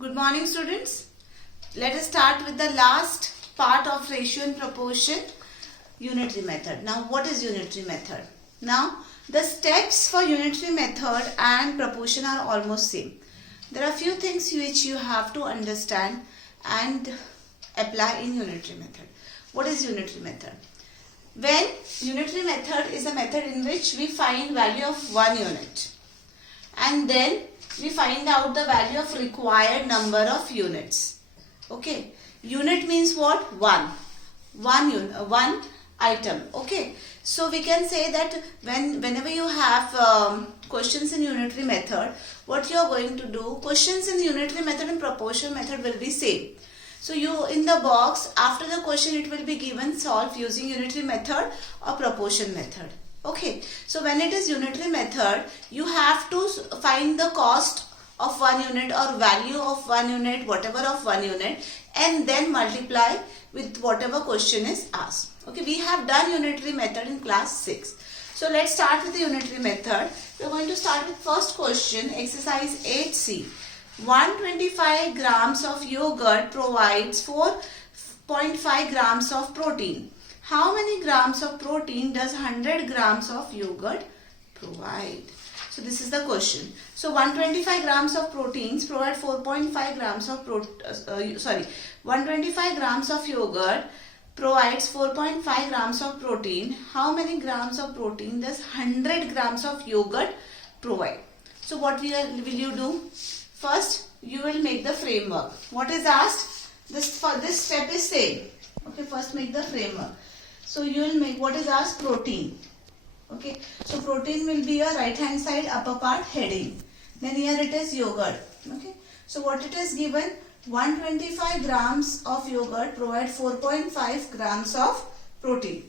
Good morning, students. Let us start with the last part of ratio and proportion, unitary method. Now, what is unitary method? Now, the steps for unitary method and proportion are almost same. There are few things which you have to understand and apply in unitary method. What is unitary method? When unitary method is a method in which we find value of 1 unit and then we find out the value of required number of units. Okay, unit means what? One item. Okay, so we can say that whenever you have questions in unitary method, what you are going to do, questions in unitary method and proportion method will be same. So you in the box after the question it will be given solve using unitary method or proportion method. Okay, so when it is unitary method, you have to find the cost of 1 unit or value of 1 unit, whatever of 1 unit, and then multiply with whatever question is asked. Okay, we have done unitary method in class 6. So let's start with the unitary method. We are going to start with first question, exercise 8C. 125 grams of yogurt provides 4.5 grams of protein. How many grams of protein does 100 grams of yogurt provide? So this is the question. So 125 grams of proteins provide 4.5 grams of 125 grams of yogurt provides 4.5 grams of protein. How many grams of protein does 100 grams of yogurt provide? So what will you do? First, you will make the framework. What is asked? This step is same. Okay, first make the framework. So you will make what is asked? Protein. Okay, so protein will be a right hand side upper part heading. Then here it is yogurt. Okay, so what it is given? 125 grams of yogurt provide 4.5 grams of protein.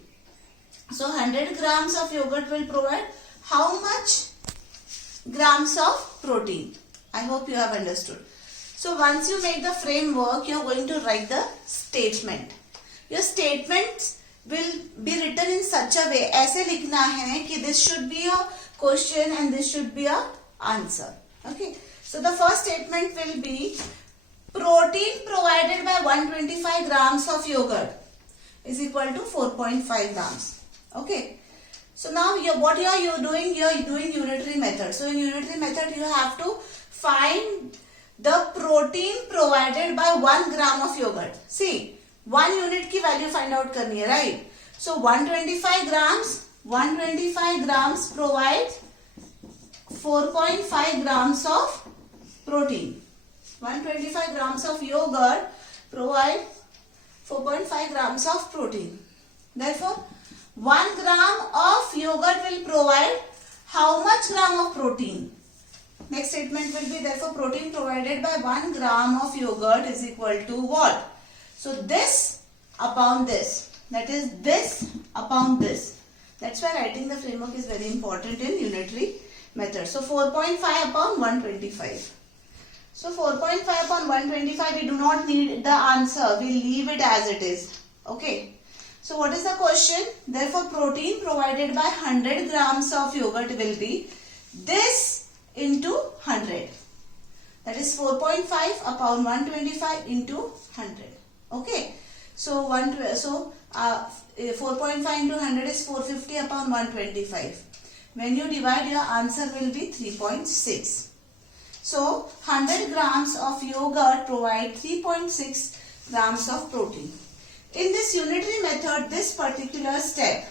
So 100 grams of yogurt will provide how much grams of protein? I hope you have understood. So once you make the framework, you are going to write the statement. Your statements will be written in such a way, ऐसे लिखना है कि this should be a question and this should be a answer. Okay. So the first statement will be protein provided by 125 grams of yogurt is equal to 4.5 grams. Okay. So now what are you doing? You are doing unitary method. So in unitary method you have to find the protein provided by 1 gram of yogurt. See, 1 unit की value find out करनी है, right? So 125 grams provide 4.5 grams of protein. 125 grams of yogurt provide 4.5 grams of protein. Therefore, 1 gram of yogurt will provide how much gram of protein? Next statement will be therefore protein provided by 1 gram of yogurt is equal to what? So this upon this, that is this upon this. That's why writing the framework is very important in unitary method. So 4.5 upon 125. So 4.5 upon 125, we do not need the answer. We leave it as it is. Okay. So what is the question? Therefore protein provided by 100 grams of yogurt will be this into 100. That is 4.5 upon 125 into 100. Okay, so 4.5 into 100 is 450 upon 125. When you divide, your answer will be 3.6. So 100 grams of yogurt provide 3.6 grams of protein. In this unitary method, this particular step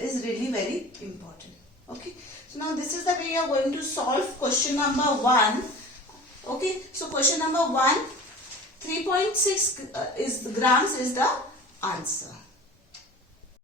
is really very important. Okay, so now this is the way you are going to solve question number 1. Okay, so question number 1. 3.6 grams is the answer.